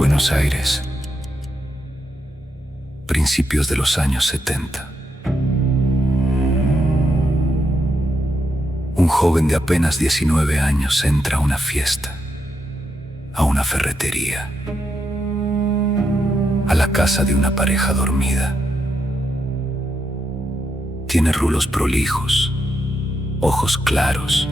Buenos Aires, principios de los años 70. Un joven de apenas 19 años entra a una fiesta, a una ferretería, a la casa de una pareja dormida. Tiene rulos prolijos, ojos claros,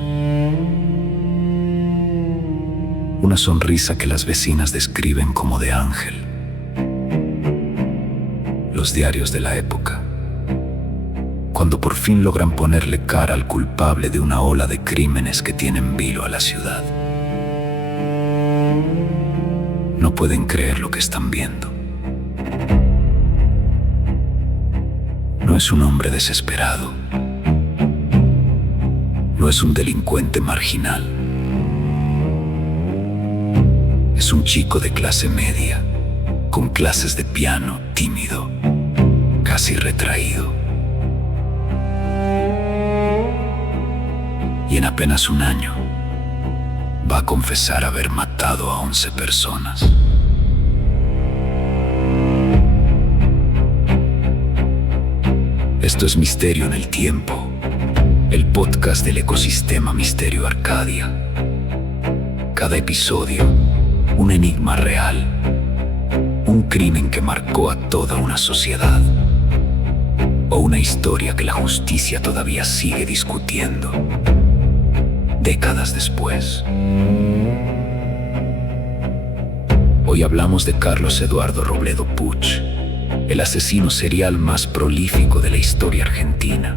una sonrisa que las vecinas describen como de ángel. Los diarios de la época, cuando por fin logran ponerle cara al culpable de una ola de crímenes que tiene en vilo a la ciudad, no pueden creer lo que están viendo. No es un hombre desesperado, no es un delincuente marginal. Es un chico de clase media, con clases de piano, tímido, casi retraído. Y en apenas un año, va a confesar haber matado a 11 personas. Esto es Misterio en el Tiempo, el podcast del ecosistema Misterio Arcadia. Cada episodio, un enigma real, un crimen que marcó a toda una sociedad, o una historia que la justicia todavía sigue discutiendo, décadas después. Hoy hablamos de Carlos Eduardo Robledo Puch, el asesino serial más prolífico de la historia argentina,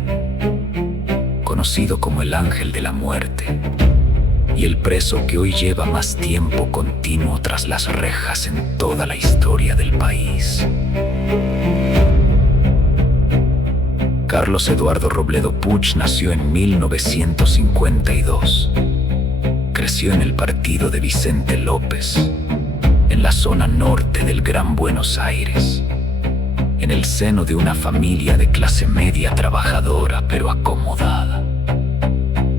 conocido como el Ángel de la Muerte, y el preso que hoy lleva más tiempo continuo tras las rejas en toda la historia del país. Carlos Eduardo Robledo Puch nació en 1952. Creció en el partido de Vicente López, en la zona norte del Gran Buenos Aires, en el seno de una familia de clase media trabajadora pero acomodada.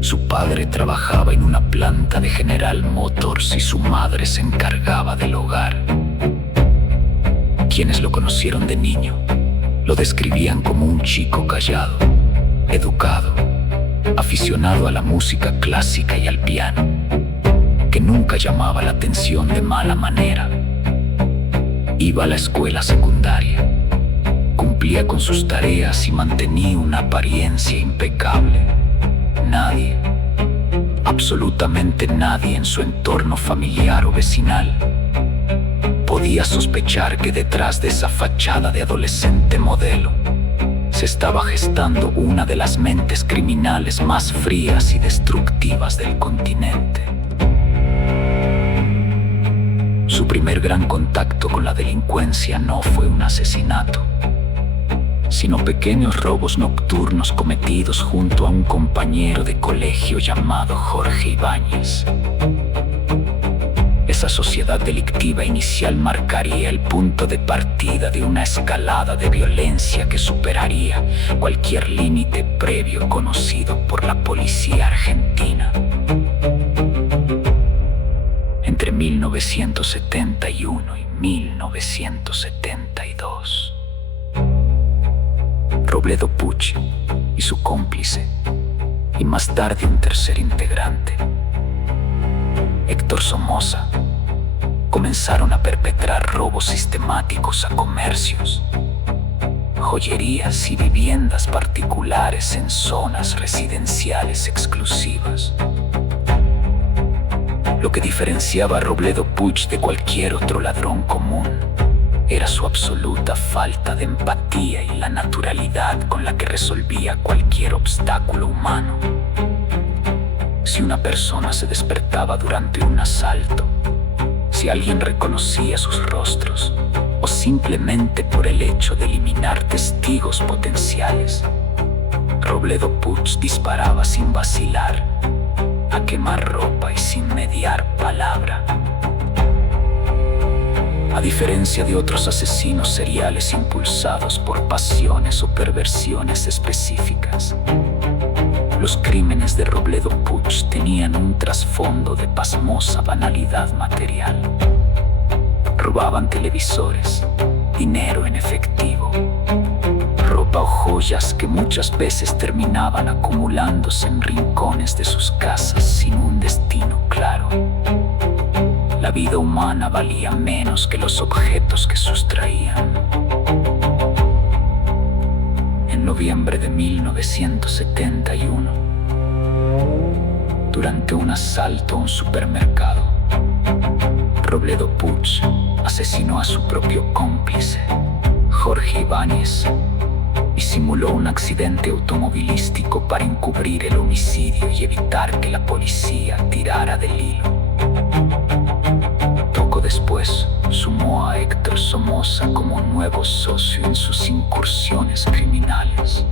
Su padre trabajaba en una planta de General Motors y su madre se encargaba del hogar. Quienes lo conocieron de niño lo describían como un chico callado, educado, aficionado a la música clásica y al piano, que nunca llamaba la atención de mala manera. Iba a la escuela secundaria, cumplía con sus tareas y mantenía una apariencia impecable. Nadie, absolutamente nadie en su entorno familiar o vecinal podía sospechar que detrás de esa fachada de adolescente modelo se estaba gestando una de las mentes criminales más frías y destructivas del continente. Su primer gran contacto con la delincuencia no fue un asesinato, sino pequeños robos nocturnos cometidos junto a un compañero de colegio llamado Jorge Ibáñez. Esa sociedad delictiva inicial marcaría el punto de partida de una escalada de violencia que superaría cualquier límite previo conocido por la policía argentina. Entre 1971 y 1972. Robledo Puch y su cómplice, y más tarde un tercer integrante, Héctor Somoza, comenzaron a perpetrar robos sistemáticos a comercios, joyerías y viviendas particulares en zonas residenciales exclusivas. Lo que diferenciaba a Robledo Puch de cualquier otro ladrón común era su absoluta falta de empatía y la naturalidad con la que resolvía cualquier obstáculo humano. Si una persona se despertaba durante un asalto, si alguien reconocía sus rostros, o simplemente por el hecho de eliminar testigos potenciales, Robledo Puch disparaba sin vacilar, a quemarropa y sin mediar palabra. A diferencia de otros asesinos seriales impulsados por pasiones o perversiones específicas, los crímenes de Robledo Puch tenían un trasfondo de pasmosa banalidad material. Robaban televisores, dinero en efectivo, ropa o joyas que muchas veces terminaban acumulándose en rincones de sus casas sin un destino claro. La vida humana valía menos que los objetos que sustraían. En noviembre de 1971, durante un asalto a un supermercado, Robledo Puig asesinó a su propio cómplice, Jorge Ibáñez, y simuló un accidente automovilístico para encubrir el homicidio y evitar que la policía tirara del hilo. Poco después, sumó a Héctor Somoza como un nuevo socio en sus incursiones criminales.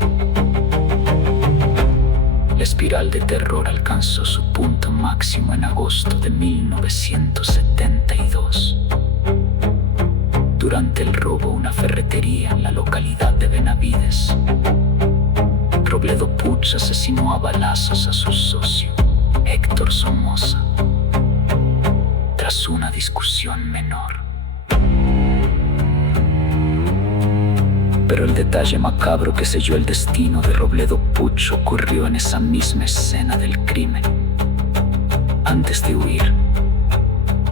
La espiral de terror alcanzó su punto máximo en agosto de 1972. Durante el robo a una ferretería en la localidad de Benavides, Robledo Puig asesinó a balazos a su socio, Héctor Somoza, tras una discusión menor. Pero el detalle macabro que selló el destino de Robledo Puig ocurrió en esa misma escena del crimen. Antes de huir,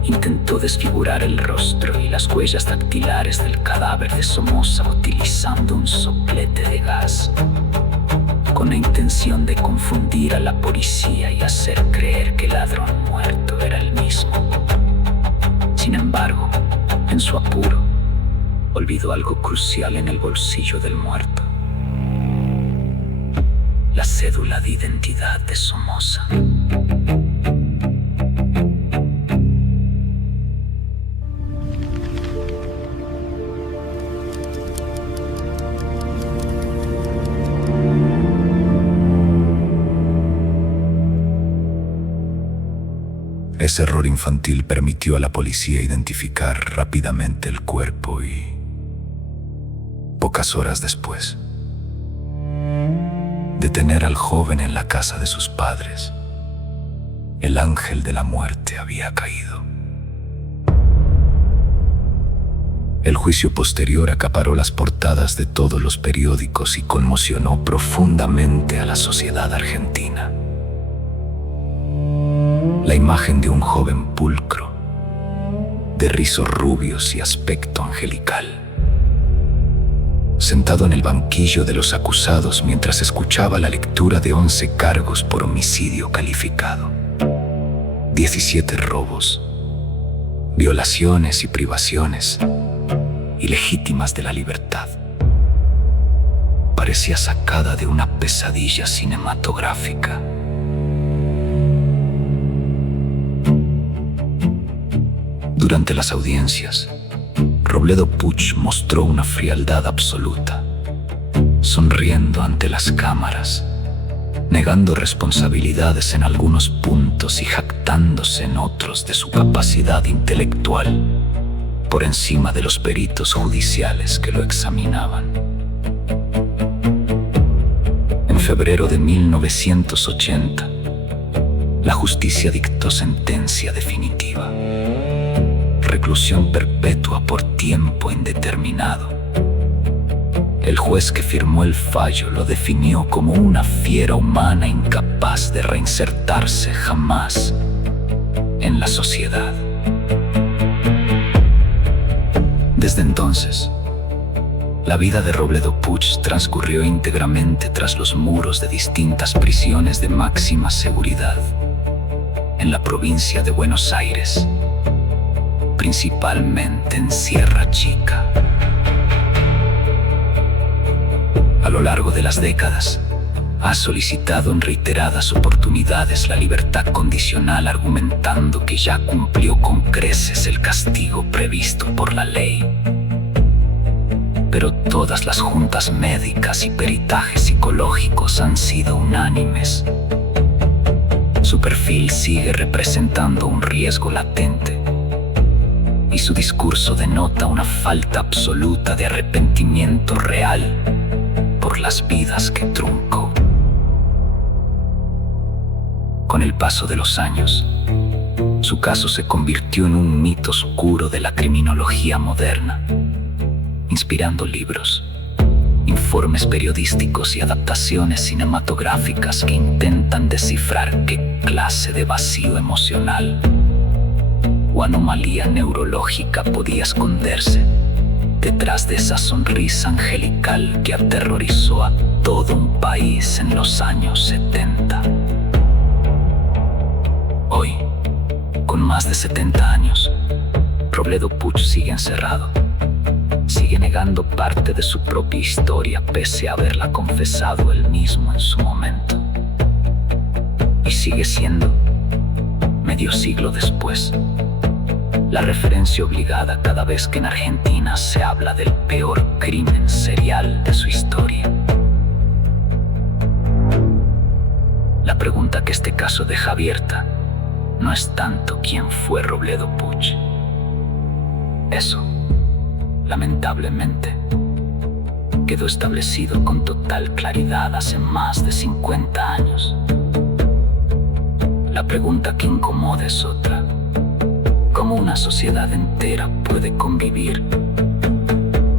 intentó desfigurar el rostro y las huellas dactilares del cadáver de Somoza utilizando un soplete de gas, con la intención de confundir a la policía y hacer creer que el ladrón muerto era el mismo. Sin embargo, en su apuro, olvidó algo crucial en el bolsillo del muerto: la cédula de identidad de Somoza. Ese error infantil permitió a la policía identificar rápidamente el cuerpo y, pocas horas después, detener al joven en la casa de sus padres. El ángel de la muerte había caído. El juicio posterior acaparó las portadas de todos los periódicos y conmocionó profundamente a la sociedad argentina. La imagen de un joven pulcro, de rizos rubios y aspecto angelical, sentado en el banquillo de los acusados mientras escuchaba la lectura de 11 cargos por homicidio calificado, 17 robos, violaciones y privaciones ilegítimas de la libertad. Parecía sacada de una pesadilla cinematográfica. Durante las audiencias, Robledo Puig mostró una frialdad absoluta, sonriendo ante las cámaras, negando responsabilidades en algunos puntos y jactándose en otros de su capacidad intelectual, por encima de los peritos judiciales que lo examinaban. En febrero de 1980, la justicia dictó sentencia definitiva: reclusión perpetua por tiempo indeterminado. El juez que firmó el fallo lo definió como una fiera humana incapaz de reinsertarse jamás en la sociedad. Desde entonces, la vida de Robledo Puig transcurrió íntegramente tras los muros de distintas prisiones de máxima seguridad en la provincia de Buenos Aires, principalmente en Sierra Chica. A lo largo de las décadas, ha solicitado en reiteradas oportunidades la libertad condicional, argumentando que ya cumplió con creces el castigo previsto por la ley. Pero todas las juntas médicas y peritajes psicológicos han sido unánimes. Su perfil sigue representando un riesgo latente, y su discurso denota una falta absoluta de arrepentimiento real por las vidas que truncó. Con el paso de los años, Su caso se convirtió en un mito oscuro de la criminología moderna, inspirando libros, informes periodísticos y adaptaciones cinematográficas que intentan descifrar qué clase de vacío emocional o anomalía neurológica podía esconderse detrás de esa sonrisa angelical que aterrorizó a todo un país en los años 70. Hoy, con más de 70 años, Robledo Puig sigue encerrado. Sigue negando parte de su propia historia pese a haberla confesado él mismo en su momento. Y sigue siendo, medio siglo después, la referencia obligada cada vez que en Argentina se habla del peor crimen serial de su historia. La pregunta que este caso deja abierta no es tanto quién fue Robledo Puig. Eso, lamentablemente, quedó establecido con total claridad hace más de 50 años. La pregunta que incomoda es otra. ¿Cómo una sociedad entera puede convivir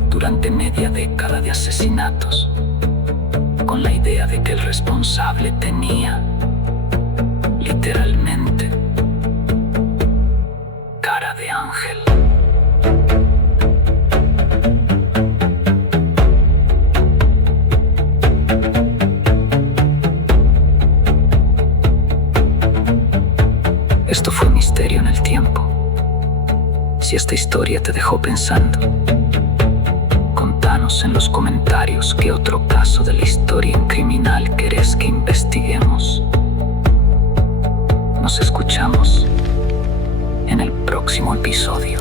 durante media década de asesinatos con la idea de que el responsable tenía, literalmente, cara de ángel? Esto fue Misterio en el Tiempo. Si esta historia te dejó pensando, contanos en los comentarios qué otro caso de la historia criminal querés que investiguemos. Nos escuchamos en el próximo episodio.